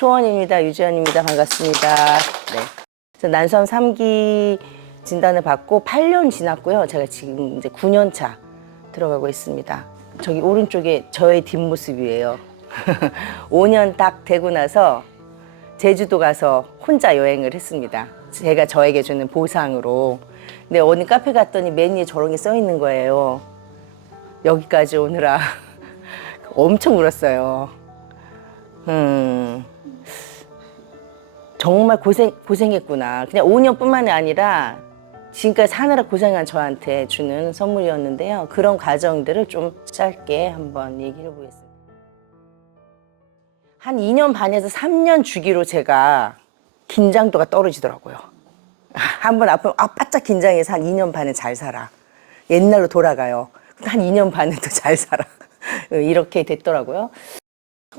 초원입니다. 유지연입니다. 반갑습니다. 네. 그래서 난소암 3기 진단을 받고 8년 지났고요. 제가 지금 이제 9년 차 들어가고 있습니다. 저기 오른쪽에 저의 뒷모습이에요. 5년 딱 되고 나서 제주도 가서 혼자 여행을 했습니다. 제가 저에게 주는 보상으로. 근데 어느 카페 갔더니 메뉴에 저런 게 써 있는 거예요. 여기까지 오느라 엄청 울었어요. 정말 고생했구나. 그냥 5년뿐만이 아니라 지금까지 사느라 고생한 저한테 주는 선물이었는데요. 그런 과정들을 좀 짧게 한번 얘기해 보겠습니다. 한 2년 반에서 3년 주기로 제가 긴장도가 떨어지더라고요. 한번 아프면 바짝 긴장해서 한 2년 반은 잘 살아. 옛날로 돌아가요. 한 2년 반은 더 잘 살아. 이렇게 됐더라고요.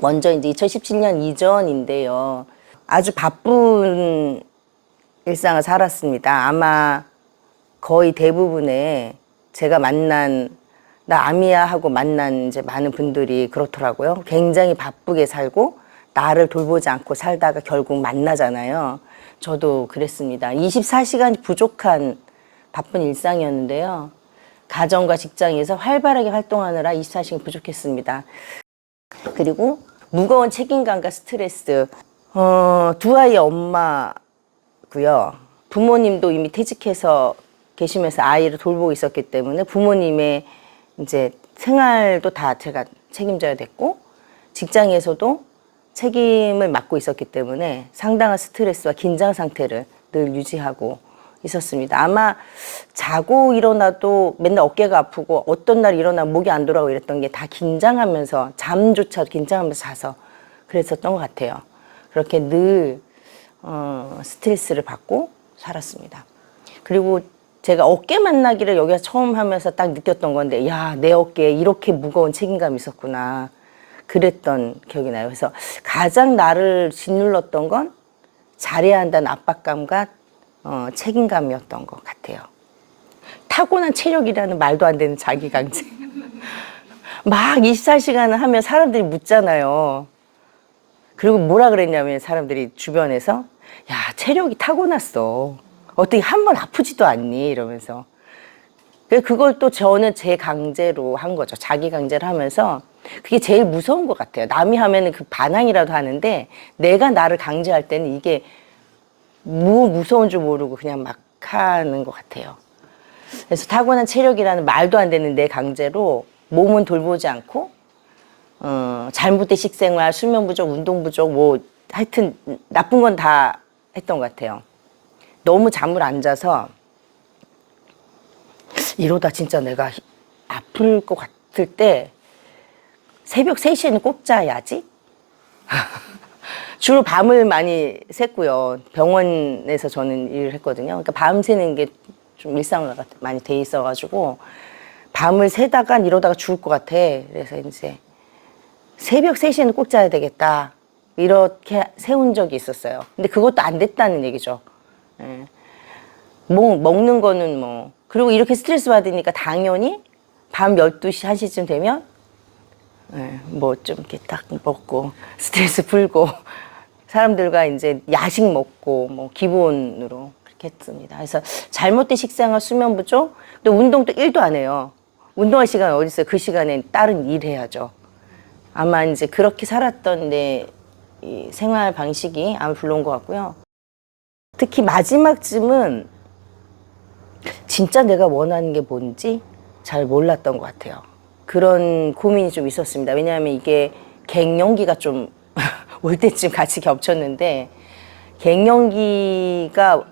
먼저 이제 2017년 이전인데요. 아주 바쁜 일상을 살았습니다. 아마 거의 대부분의 제가 만난, 나 암이야 하고 만난 이제 많은 분들이 그렇더라고요. 굉장히 바쁘게 살고 나를 돌보지 않고 살다가 결국 만나잖아요. 저도 그랬습니다. 24시간이 부족한 바쁜 일상이었는데요. 가정과 직장에서 활발하게 활동하느라 24시간 부족했습니다. 그리고 무거운 책임감과 스트레스. 두 아이의 엄마고요. 부모님도 이미 퇴직해서 계시면서 아이를 돌보고 있었기 때문에 부모님의 이제 생활도 다 제가 책임져야 됐고, 직장에서도 책임을 맡고 있었기 때문에 상당한 스트레스와 긴장 상태를 늘 유지하고 있었습니다. 아마 자고 일어나도 맨날 어깨가 아프고 어떤 날 일어나면 목이 안 돌아오고 이랬던 게 다 긴장하면서, 잠조차도 긴장하면서 자서 그랬었던 것 같아요. 그렇게 늘 스트레스를 받고 살았습니다. 그리고 제가 어깨 만나기를 여기서 처음 하면서 딱 느꼈던 건데, 야, 내 어깨에 이렇게 무거운 책임감이 있었구나. 그랬던 기억이 나요. 그래서 가장 나를 짓눌렀던 건 잘해야 한다는 압박감과 책임감이었던 것 같아요. 타고난 체력이라는 말도 안 되는 자기강제. 막 24시간을 하면 사람들이 묻잖아요. 그리고 뭐라 그랬냐면 사람들이 주변에서, 야, 체력이 타고났어. 어떻게 한 번 아프지도 않니? 이러면서. 그걸 또 저는 제 강제로 한 거죠. 자기 강제를 하면서. 그게 제일 무서운 것 같아요. 남이 하면은 그 반항이라도 하는데 내가 나를 강제할 때는 이게 무서운 줄 모르고 그냥 막 하는 것 같아요. 그래서 타고난 체력이라는 말도 안 되는 내 강제로 몸은 돌보지 않고, 잘못된 식생활, 수면 부족, 운동 부족, 뭐 하여튼 나쁜 건 다 했던 것 같아요. 너무 잠을 안 자서 이러다 진짜 내가 아플 것 같을 때 새벽 3시에는 꼭 자야지. 주로 밤을 많이 샜고요. 병원에서 저는 일을 했거든요. 그러니까 밤 새는 게 좀 일상화가 많이 돼 있어가지고 밤을 새다가 이러다가 죽을 것 같아. 그래서 이제 새벽 3시에는 꼭 자야 되겠다. 이렇게 세운 적이 있었어요. 근데 그것도 안 됐다는 얘기죠. 예. 뭐 먹는 거는 뭐. 그리고 이렇게 스트레스 받으니까 당연히 밤 12시, 1시쯤 되면 뭐 좀 이렇게 딱 먹고 스트레스 풀고 사람들과 이제 야식 먹고 뭐 기본으로 그렇게 했습니다. 그래서 잘못된 식생활, 수면 부족, 또 운동도 1도 안 해요. 운동할 시간 어디 있어요? 그 시간에 다른 일 해야죠. 아마 이제 그렇게 살았던 내 이 생활 방식이 아마 불러온 것 같고요. 특히 마지막쯤은 진짜 내가 원하는 게 뭔지 잘 몰랐던 것 같아요. 그런 고민이 좀 있었습니다. 왜냐하면 이게 갱년기가 좀 올 때쯤 같이 겹쳤는데, 갱년기가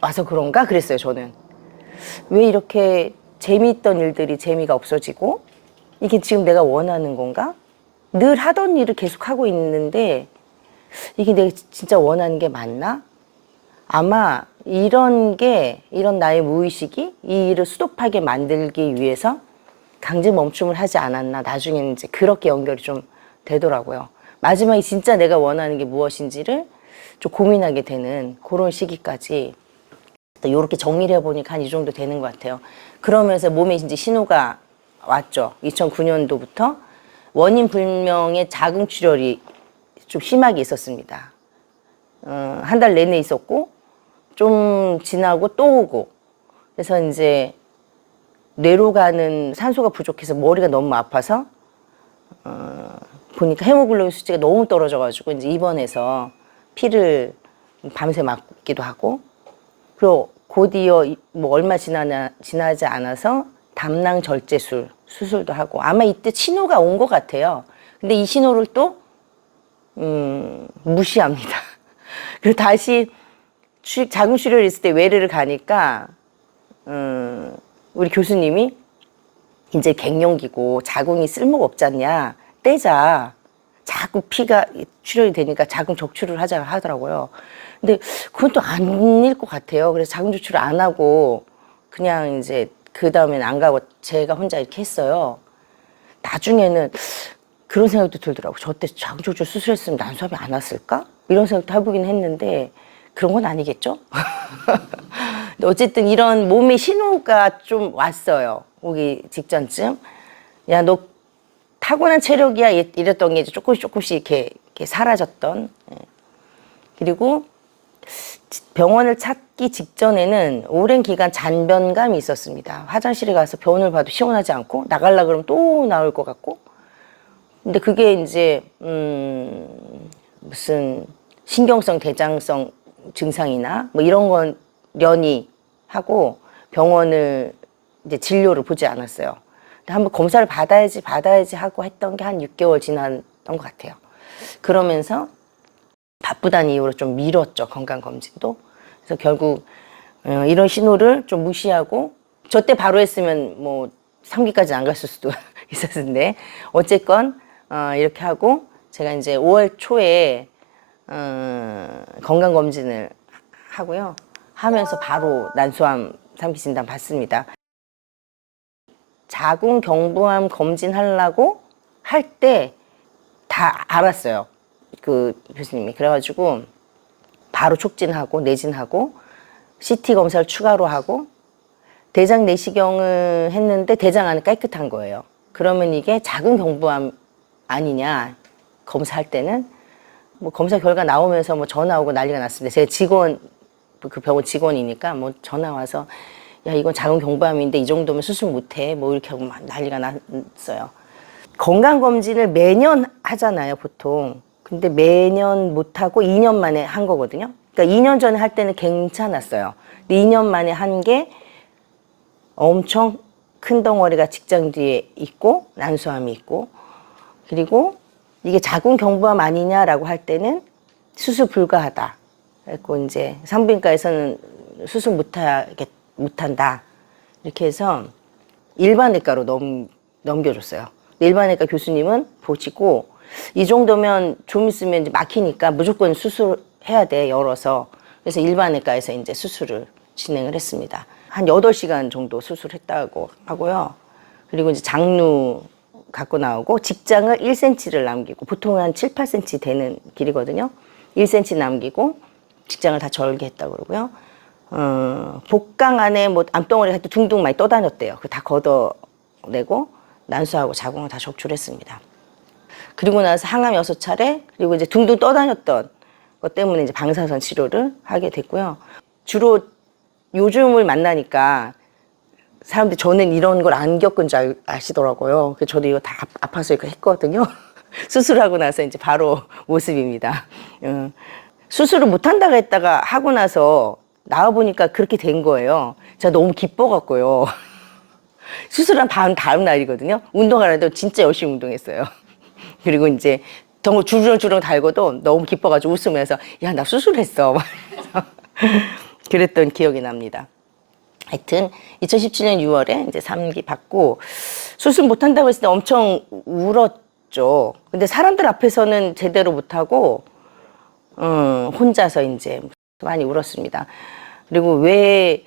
와서 그런가 그랬어요. 저는 왜 이렇게 재미있던 일들이 재미가 없어지고, 이게 지금 내가 원하는 건가? 늘 하던 일을 계속 하고 있는데 이게 내가 진짜 원하는 게 맞나? 아마 이런 나의 무의식이 이 일을 수도하게 만들기 위해서 강제 멈춤을 하지 않았나. 나중에는 이제 그렇게 연결이 좀 되더라고요. 마지막에 진짜 내가 원하는 게 무엇인지를 좀 고민하게 되는 그런 시기까지 이렇게 정리를 해보니까 한 이 정도 되는 것 같아요. 그러면서 몸에 이제 신호가 왔죠. 2009년도부터 원인 불명의 자궁출혈이 좀 심하게 있었습니다. 한 달 내내 있었고 좀 지나고 또 오고 그래서 이제 뇌로 가는 산소가 부족해서 머리가 너무 아파서 보니까 헤모글로빈 수치가 너무 떨어져가지고 이제 입원해서 피를 밤새 맞기도 하고 그리고 곧이어 뭐 얼마 지나지 않아서 담낭 절제술 수술도 하고 아마 이때 신호가 온 것 같아요. 근데 이 신호를 또 무시합니다. 그리고 다시 자궁출혈 있을 때 외래를 가니까 우리 교수님이 이제 갱년기고 자궁이 쓸모가 없지 않냐 떼자 자꾸 피가 출혈이 되니까 자궁 적출을 하자 하더라고요. 근데 그건 또 아닐 것 같아요. 그래서 자궁 적출을 안 하고 그냥 이제 그 다음엔 안 가고 제가 혼자 이렇게 했어요. 나중에는 그런 생각도 들더라고. 저 때 자궁 적출 수술했으면 난소암이 안 왔을까? 이런 생각도 해보긴 했는데 그런 건 아니겠죠? 근데 어쨌든 이런 몸의 신호가 좀 왔어요. 오기 직전쯤. 야, 너 타고난 체력이야. 이랬던 게 이제 조금씩 이렇게 사라졌던. 그리고 병원을 찾기 직전에는 오랜 기간 잔변감이 있었습니다. 화장실에 가서 병원을 봐도 시원하지 않고 나가려고 그러면 또 나올 것 같고. 근데 그게 이제 무슨 신경성 대장성 증상이나 뭐 이런 건 련히 하고 병원을 이제 진료를 보지 않았어요. 근데 한번 검사를 받아야지 하고 했던 게 한 6개월 지났던 것 같아요. 그러면서 바쁘다는 이유로 좀 미뤘죠, 건강검진도. 그래서 결국 이런 신호를 좀 무시하고 저 때 바로 했으면 뭐 3기까지 안 갔을 수도 있었는데 어쨌건 이렇게 하고 제가 이제 5월 초에 건강검진을 하고요. 하면서 바로 난소암 3기 진단 받습니다. 자궁경부암 검진하려고 할 때 다 알았어요. 그 교수님이. 그래가지고 바로 촉진하고 내진하고 CT 검사를 추가로 하고 대장 내시경을 했는데 대장 안이 깨끗한 거예요. 그러면 이게 자궁경부암 아니냐 검사할 때는 뭐 검사 결과 나오면서 뭐 전화 오고 난리가 났습니다. 제가 그 병원 직원이니까 뭐 전화 와서 야 이건 자궁경부암인데 이 정도면 수술 못해 뭐 이렇게 하고 막 난리가 났어요. 건강검진을 매년 하잖아요 보통. 근데 매년 못하고 2년 만에 한 거거든요. 그러니까 2년 전에 할 때는 괜찮았어요. 근데 2년 만에 한 게 엄청 큰 덩어리가 직장 뒤에 있고 난소암이 있고 그리고 이게 자궁경부암 아니냐라고 할 때는 수술 불가하다. 그래서 이제 산부인과에서는 수술 못한다. 이렇게 해서 일반외과로 넘겨줬어요. 일반외과 교수님은 보시고 이 정도면 좀 있으면 이제 막히니까 무조건 수술해야 돼, 열어서. 그래서 일반외과에서 이제 수술을 진행을 했습니다. 한 8시간 정도 수술했다고 하고요. 그리고 이제 장루 갖고 나오고 직장을 1cm를 남기고 보통 한 7, 8cm 되는 길이거든요. 1cm 남기고 직장을 다 절개했다고 그러고요. 복강 안에 뭐 암덩어리가 둥둥 많이 떠다녔대요. 그 다 걷어내고 난소하고 자궁을 다 적출했습니다. 그리고 나서 항암 6차례 그리고 이제 둥둥 떠다녔던 것 때문에 이제 방사선 치료를 하게 됐고요. 주로 요즘을 만나니까 사람들이 저는 이런 걸 안 겪은 줄 아시더라고요. 그래서 저도 이거 다 아파서 이거 했거든요. 수술하고 나서 이제 바로 모습입니다. 수술을 못한다고 했다가 하고 나서 나와보니까 그렇게 된 거예요. 제가 너무 기뻐갖고요. 수술한 다음 날이거든요. 운동하는데 진짜 열심히 운동했어요. 그리고 이제 정말 주렁주렁 달고도 너무 기뻐가지고 웃으면서 야, 나 수술했어. 그랬던 기억이 납니다. 하여튼 2017년 6월에 이제 3기 받고 수술 못한다고 했을 때 엄청 울었죠. 근데 사람들 앞에서는 제대로 못하고 혼자서 이제 많이 울었습니다. 그리고 왜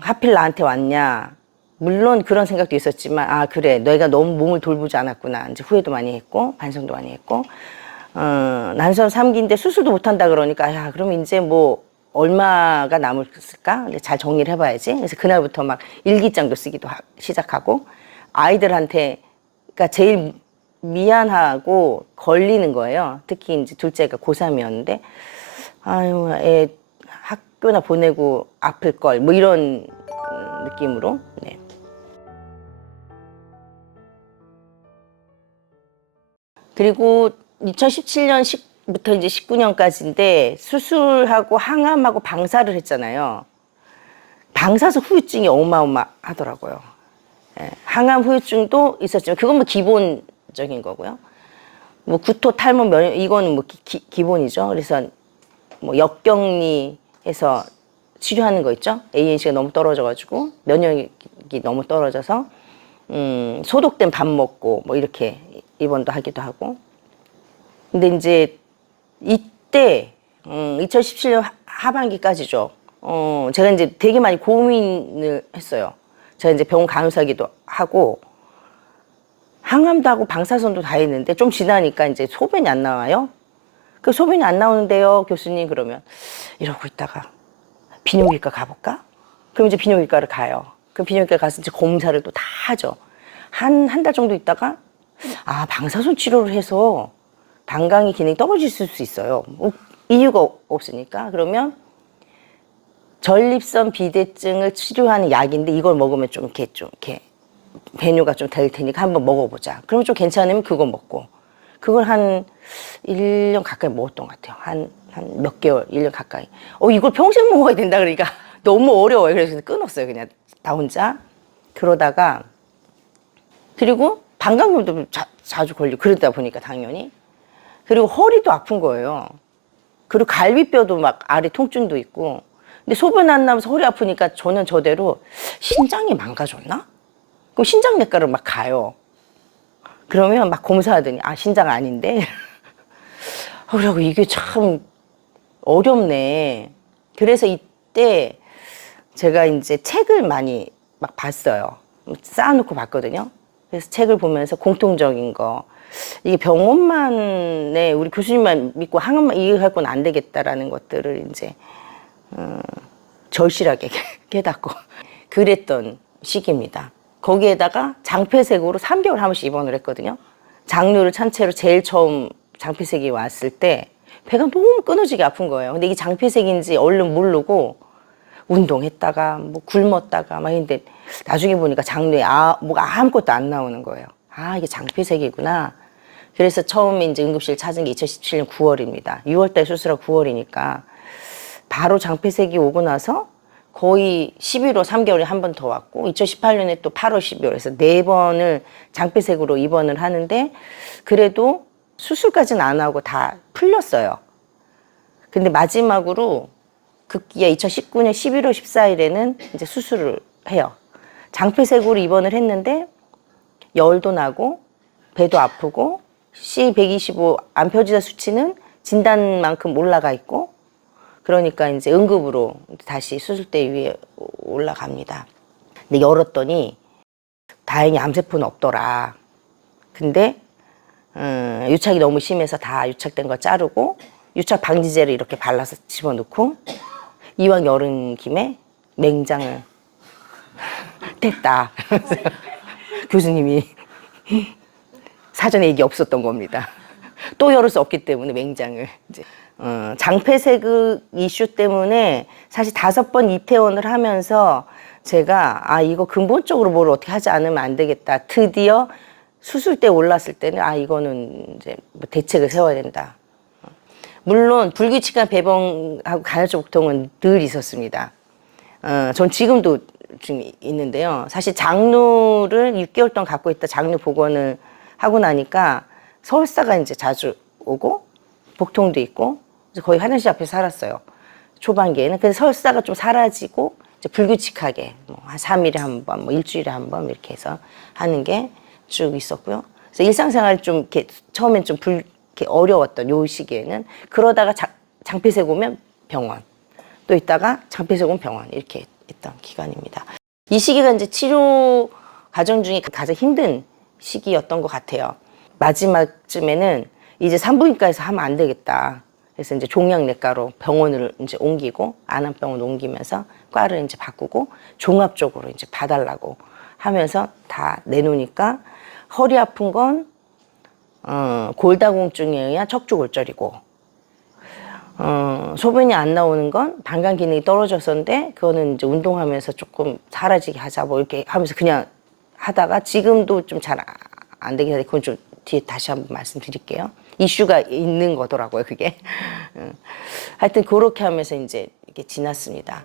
하필 나한테 왔냐. 물론 그런 생각도 있었지만 아 그래 내가 너무 몸을 돌보지 않았구나. 이제 후회도 많이 했고 반성도 많이 했고 난소암 3기인데 수술도 못한다 그러니까 야 그럼 이제 뭐 얼마가 남을까? 잘 정리를 해봐야지. 그래서 그날부터 막 일기장도 쓰기도 시작하고 아이들한테 그러니까 제일 미안하고 걸리는 거예요. 특히 이제 둘째가 고3이었는데, 아유, 애 학교나 보내고 아플 걸, 뭐 이런 느낌으로. 네. 그리고 2017년부터 이제 19년까지인데 수술하고 항암하고 방사를 했잖아요. 방사선 후유증이 어마어마하더라고요. 예, 항암 후유증도 있었지만 그건 뭐 기본적인 거고요. 뭐 구토, 탈모, 면 이거는 뭐 기본이죠. 그래서 뭐 역격리해서 치료하는 거 있죠. ANC가 너무 떨어져가지고 면역력이 너무 떨어져서 소독된 밥 먹고 뭐 이렇게 입원도 하기도 하고. 근데 이제 이때 2017년 하반기까지죠. 제가 이제 되게 많이 고민을 했어요. 제가 이제 병원 간호사기도 하고 항암도 하고 방사선도 다 했는데 좀 지나니까 이제 소변이 안 나와요. 그 소변이 안 나오는데요, 교수님. 그러면 이러고 있다가 비뇨기과 가볼까? 그럼 이제 비뇨기과를 가요. 그 비뇨기과 가서 이제 검사를 또 다 하죠. 한 달 정도 있다가 아, 방사선 치료를 해서 방광의 기능이 떨어질 수 있어요. 이유가 없으니까. 그러면 전립선 비대증을 치료하는 약인데 이걸 먹으면 좀 이렇게 배뇨가 좀 될 테니까 한번 먹어보자. 그러면 좀 괜찮으면 그거 먹고. 그걸 한 1년 가까이 먹었던 것 같아요. 한 몇 개월, 1년 가까이. 이걸 평생 먹어야 된다 그러니까 너무 어려워요. 그래서 끊었어요. 그냥 나 혼자. 그러다가 그리고 방광염도 자주 걸리고 그러다 보니까 당연히. 그리고 허리도 아픈 거예요. 그리고 갈비뼈도 막 아래 통증도 있고. 근데 소변 안 나면서 허리 아프니까 저는 저대로 신장이 망가졌나? 그럼 신장내과를 막 가요. 그러면 막 검사하더니 아, 신장 아닌데. 그러고 이게 참 어렵네. 그래서 이때 제가 이제 책을 많이 막 봤어요. 쌓아놓고 봤거든요. 그래서 책을 보면서 공통적인 거, 이게 병원만에 우리 교수님만 믿고 항암만 이해할 건 안 되겠다라는 것들을 이제 절실하게 깨닫고 그랬던 시기입니다. 거기에다가 장폐색으로 3개월 한 번씩 입원을 했거든요. 장류를 찬 채로 제일 처음 장폐색이 왔을 때 배가 너무 끊어지게 아픈 거예요. 근데 이게 장폐색인지 얼른 모르고 운동했다가 뭐 굶었다가 막 했는데 나중에 보니까 장류에 뭐가 아무것도 안 나오는 거예요. 아, 이게 장폐색이구나. 그래서 처음에 이제 응급실 찾은 게 2017년 9월입니다. 6월달 수술하고 9월이니까 바로 장폐색이 오고 나서 거의 11월 3개월에 한 번 더 왔고 2018년에 또 8월 12월에서 4번을 장폐색으로 입원을 하는데 그래도 수술까지는 안 하고 다 풀렸어요. 근데 마지막으로 급기야 2019년 11월 14일에는 이제 수술을 해요. 장폐색으로 입원을 했는데 열도 나고 배도 아프고 C125 암표지사 수치는 진단만큼 올라가 있고 그러니까 이제 응급으로 다시 수술대 위에 올라갑니다. 근데 열었더니 다행히 암세포는 없더라. 근데 유착이 너무 심해서 다 유착된 거 자르고 유착 방지제를 이렇게 발라서 집어넣고 이왕 열은 김에 맹장을 뗐다. 교수님이 사전에 얘기 없었던 겁니다. 또 열을 수 없기 때문에 맹장을 이제 장폐색 이슈 때문에 사실 5번 입퇴원을 하면서 제가 아, 이거 근본적으로 뭘 어떻게 하지 않으면 안 되겠다. 드디어 수술대 올랐을 때는 아, 이거는 이제 뭐 대책을 세워야 된다. 물론 불규칙한 배변하고 간헐적 복통은 늘 있었습니다. 전 지금도 좀 있는데요. 사실 장루를 6개월 동안 갖고 있다 장루 복원을 하고 나니까 설사가 이제 자주 오고 복통도 있고 거의 화장실 앞에 살았어요. 초반기에는. 그래서 설사가 좀 사라지고 이제 불규칙하게 뭐 한 3일에 한 번, 뭐 일주일에 한 번 이렇게 해서 하는 게 쭉 있었고요. 그래서 일상생활 좀 이렇게 처음엔 좀 이렇게 어려웠던 요 시기에는 그러다가 장폐색 오면 병원 또 있다가 장폐색 오면 병원 이렇게 있던 기간입니다. 이 시기가 이제 치료 과정 중에 가장 힘든 시기였던 것 같아요. 마지막쯤에는 이제 산부인과에서 하면 안 되겠다. 그래서 이제 종양내과로 병원을 이제 옮기고 안암병원 옮기면서 과를 이제 바꾸고 종합 쪽으로 이제 봐달라고 하면서 다 내놓으니까 허리 아픈 건 골다공증에 의한 척추골절이고, 소변이 안 나오는 건 방광 기능이 떨어졌었는데, 그거는 이제 운동하면서 조금 사라지게 하자, 뭐 이렇게 하면서 그냥 하다가 지금도 좀 잘 안 되긴 하는데, 그건 좀 뒤에 다시 한번 말씀드릴게요. 이슈가 있는 거더라고요, 그게. 하여튼 그렇게 하면서 이제 이렇게 지났습니다.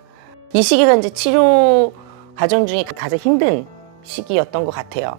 이 시기가 이제 치료 과정 중에 가장 힘든 시기였던 것 같아요.